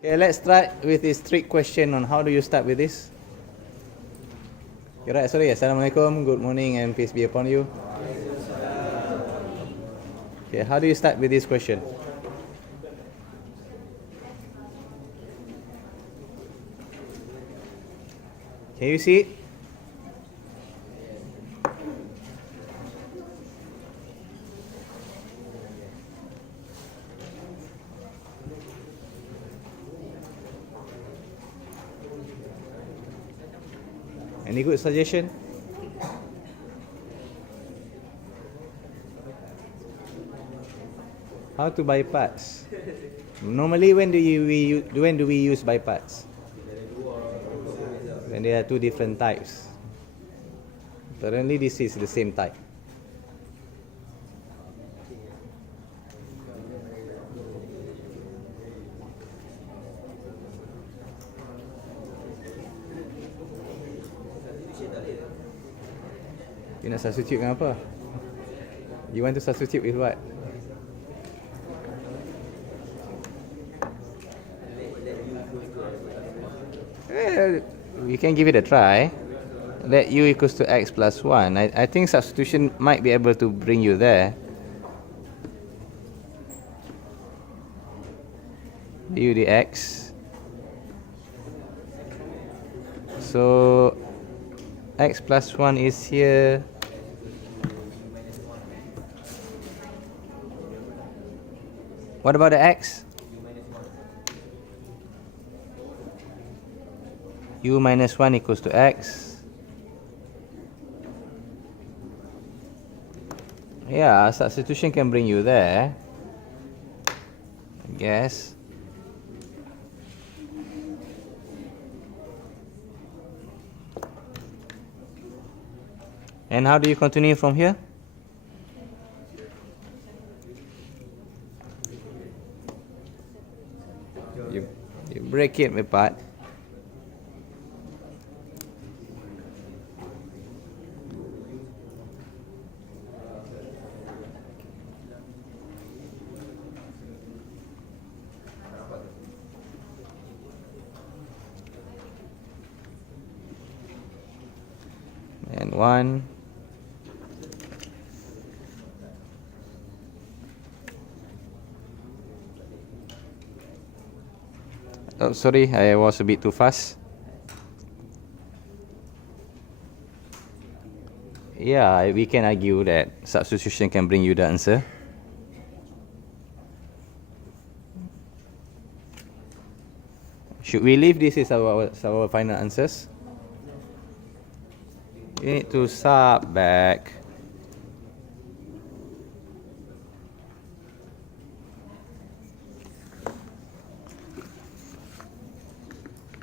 Okay, let's start with this trick question on how do you start with this. Okay, right, sorry. Assalamualaikum, good morning and peace be upon you. Okay, how do you start with this question? Can you see it? Any good suggestion? How to buy parts? Normally, when do we use buy parts? When there are two different types. Apparently, this is the same type. You nak substitute dengan apa? You want to substitute with what? Well, we can give it a try. Let u equals to x plus 1. I think substitution might be able to bring you there. Du dx. So x plus 1 is here. What about the x? U minus 1 equals to x. Yeah, substitution can bring you there, I guess. And how do you continue from here? You break it apart. And 1. Oh, sorry, I was a bit too fast. Yeah, we can argue that substitution can bring you the answer. Should we leave this as our final answers? You need to sub back.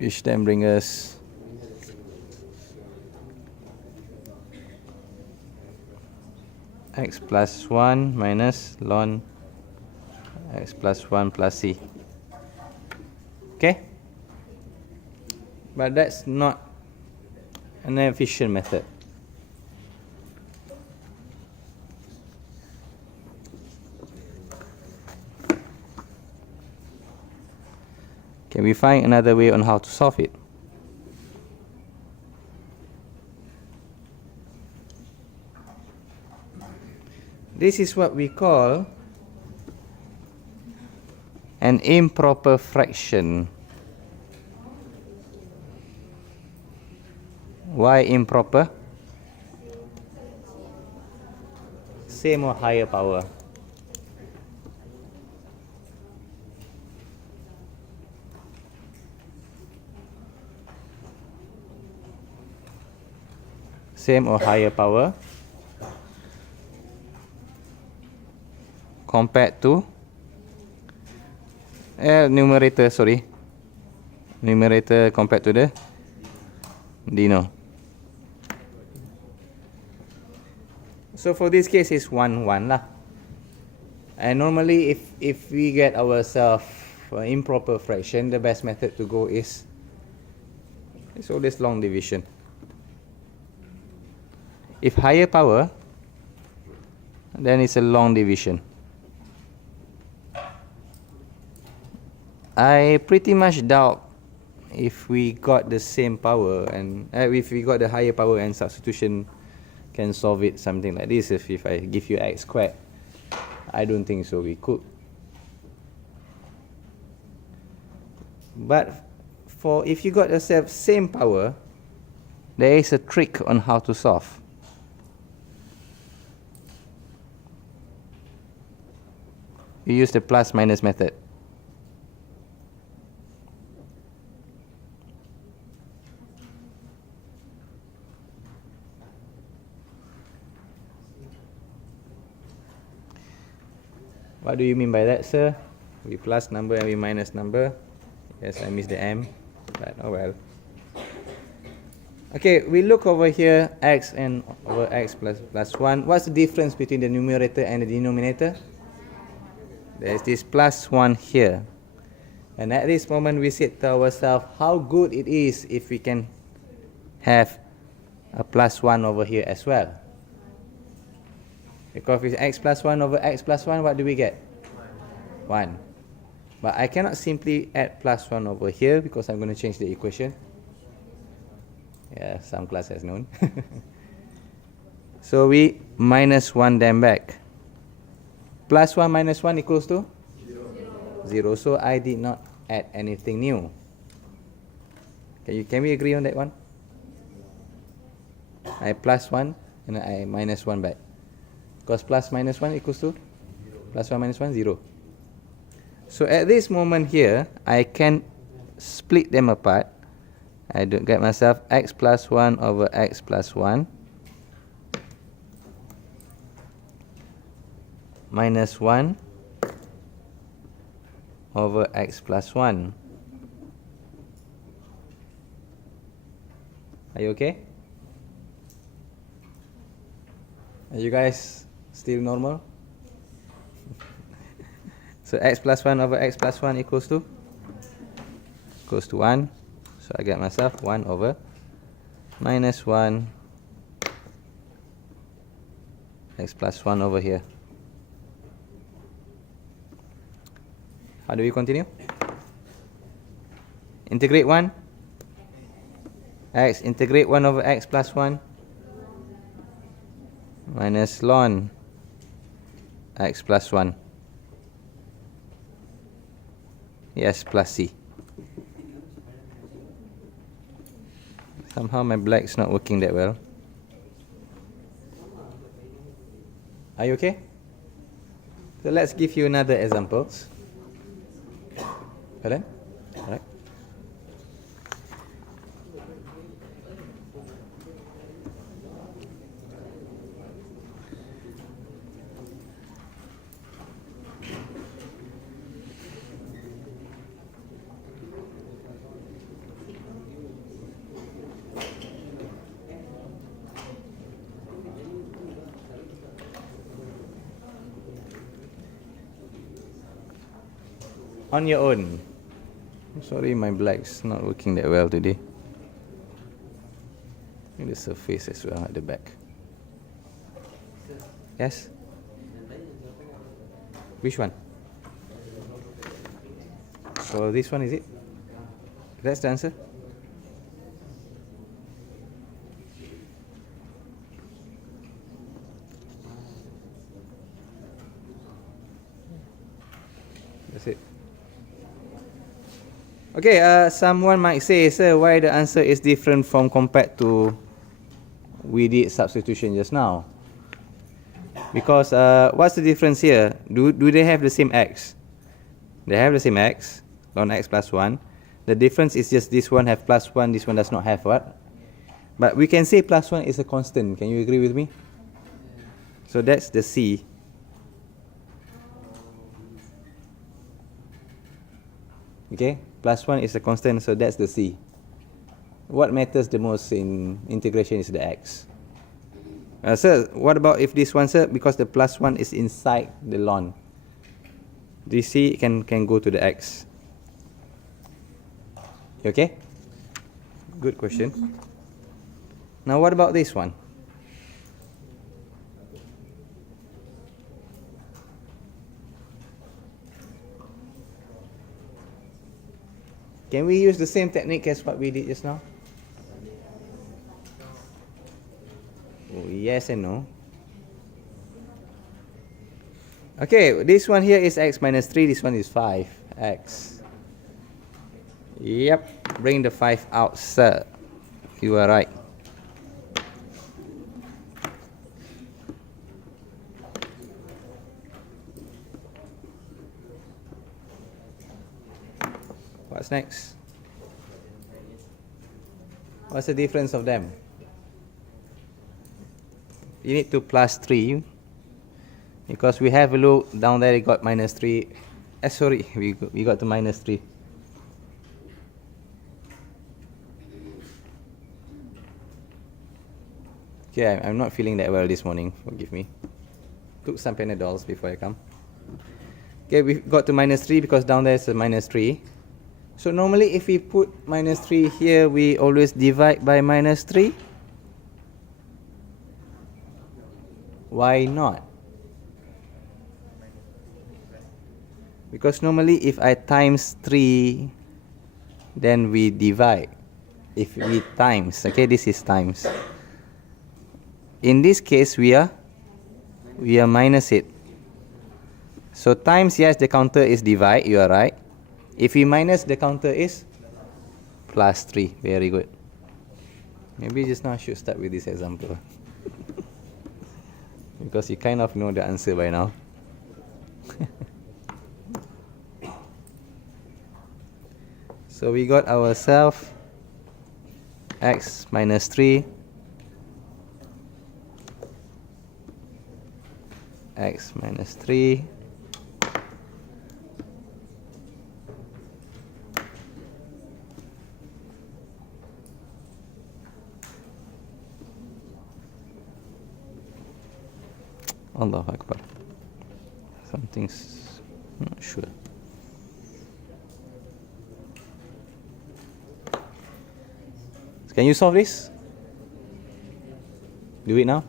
Which then bring us x plus 1 minus ln x plus 1 plus c. Okay? But that's not an efficient method. Can we find another way on how to solve it? This is what we call an improper fraction. Why improper? Same or higher power. Same or higher power compared to numerator, sorry. Numerator compared to the deno. So for this case it's 1, 1 lah. And normally if we get ourselves improper fraction, the best method to go is always long division. If higher power, then it's a long division. I pretty much doubt if we got the same power and if we got the higher power and substitution can solve it something like this. If I give you x squared, I don't think so we could. But for if you got yourself same power, there is a trick on how to solve. You use the plus minus method. What do you mean by that, sir? We plus number and we minus number. Yes, I missed the M, but oh well. Okay, we look over here, x and over x plus 1. What's the difference between the numerator and the denominator? There's this plus 1 here. And at this moment we said to ourselves how good it is if we can have a plus 1 over here as well. Because with x plus 1 over x plus 1, what do we get? 1. But I cannot simply add plus 1 over here because I'm going to change the equation. Yeah, some class has known. So we minus 1 them back. Plus 1 minus 1 equals to? 0. So I did not add anything new. Can we agree on that one? I plus 1 and I minus 1 back. Because plus minus 1 equals to? Plus 1 minus 1, 0. So at this moment here, I can split them apart. I do get myself x plus 1 over x plus 1 minus 1 over x plus 1. Are you okay? Are you guys still normal? So x plus 1 over x plus 1 equals to? Equals to 1. So I get myself 1 over minus 1 x plus 1 over here. How do we continue? Integrate 1. X integrate 1 over x plus 1 minus ln x plus 1. Yes, plus c. Somehow my black's not working that well. Are you okay? So let's give you another examples. Helen? Alright. On your own. Sorry, my black's not working that well today. The surface as well at the back. Yes? Which one? So this one, is it? That's the answer? That's it. Okay, someone might say, sir, why the answer is different from compared to we did substitution just now? Because what's the difference here? Do they have the same x? They have the same x, ln x plus 1. The difference is just this one have plus 1, this one does not have what? But we can say plus 1 is a constant. Can you agree with me? So that's the C. Okay, plus 1 is a constant, so that's the C. What matters the most in integration is the x. Sir, what about if this one, sir? Because the plus 1 is inside the ln. The C can go to the x. Okay? Good question. Now what about this one? Can we use the same technique as what we did just now? Oh, yes and no. Okay, this one here is x minus 3, this one is 5x. Yep, bring the 5 out, sir. You are right. What's next? What's the difference of them? You need to plus 3. Because we have a look down there, it got minus 3. Sorry, we got to minus 3. Okay, I'm not feeling that well this morning. Forgive me. Took some Panadols before I come. Okay, we got to minus 3 because down there is a minus 3. So normally if we put minus 3 here, we always divide by minus 3. Why not? Because normally if I times 3, then we divide. If we times, okay, this is times. In this case, we are minus it. So times, yes, the counter is divide, you are right. If we minus, the counter is plus 3. Very good. Maybe just now I should start with this example. Because you kind of know the answer by now. So we got ourselves x minus 3, x minus 3, Allahu Akbar. Something's not sure. Can you solve this? Do it now.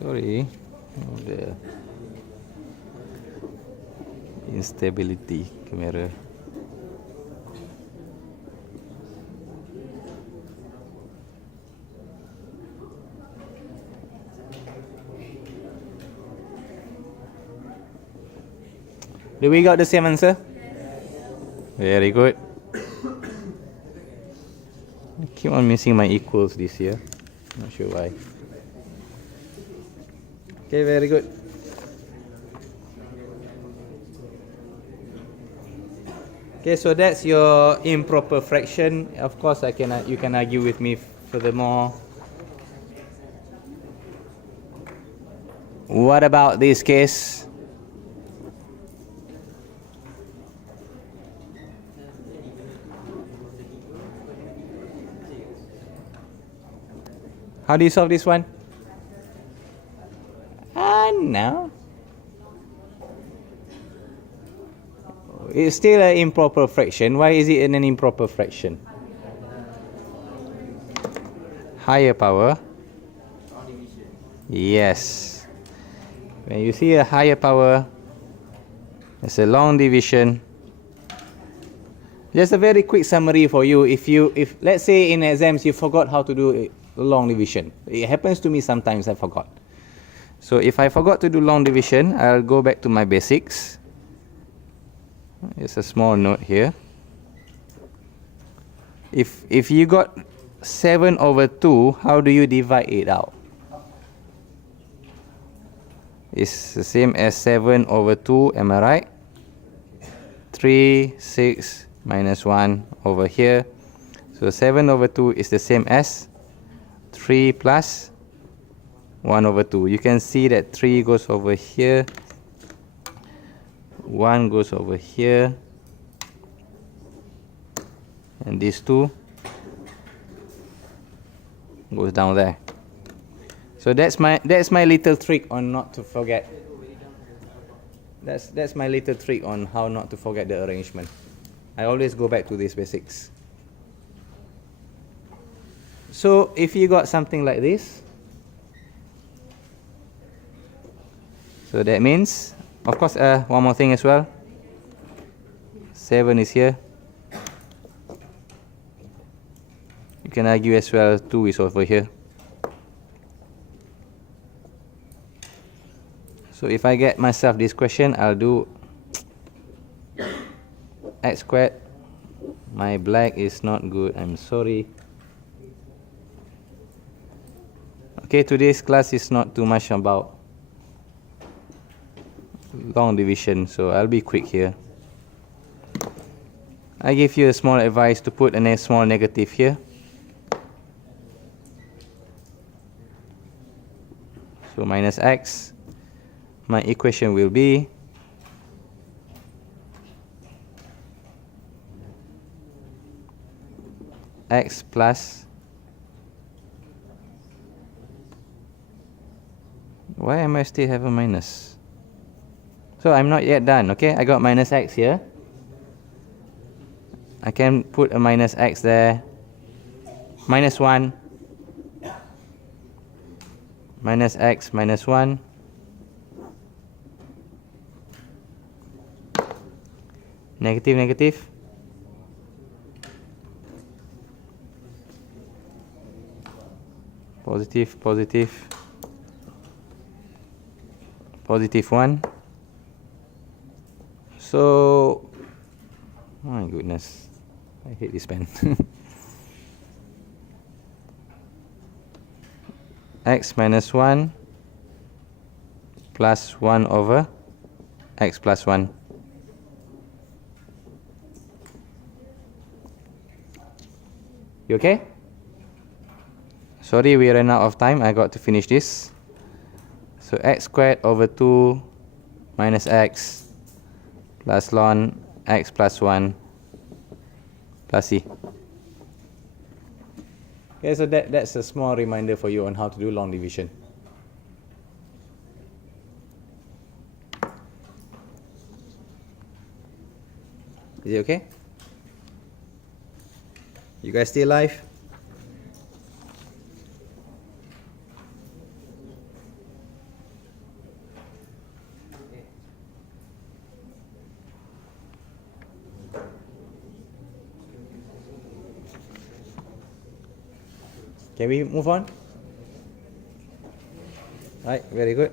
Sorry, the instability camera. Do we got the same answer? Very good. I keep on missing my equals this year. Not sure why. Okay, very good. Okay, so that's your improper fraction. Of course, you can argue with me furthermore. What about this case? How do you solve this one? No. It's still an improper fraction. Why is it an improper fraction? Higher power. Yes. When you see a higher power, it's a long division. Just a very quick summary for you. If let's say in exams you forgot how to do a long division. It happens to me sometimes, I forgot. So if I forgot to do long division, I'll go back to my basics. It's a small note here. If you got 7/2, how do you divide it out? is the same as 7 over 2, am I right? 3, 6, minus 1 over here. So 7 over 2 is the same as 3 plus 1 over 2. You can see that 3 goes over here, 1 goes over here, and these 2 goes down there. So that's my little trick on not to forget. That's my little trick on how not to forget the arrangement. I always go back to these basics. So if you got something like this, so that means, of course, one more thing as well. 7 is here. You can argue as well 2 is over here. So if I get myself this question, I'll do x squared. My black is not good, I'm sorry. Okay, today's class is not too much about long division, so I'll be quick here. I give you a small advice to put a small negative here. So minus x. My equation will be x plus, why am I still have a minus? So I'm not yet done, okay? I got minus x here. I can put a minus x there. Minus 1. Minus x minus 1. Negative, negative. Positive, positive. Positive 1. So, my goodness, I hate this pen. X minus 1 plus 1 over x plus 1. You okay? Sorry, we ran out of time. I got to finish this. So x squared over 2 minus x plus ln x plus 1 plus c. Okay, so that's a small reminder for you on how to do long division. Is it okay? You guys still alive? Can we move on? Right, very good.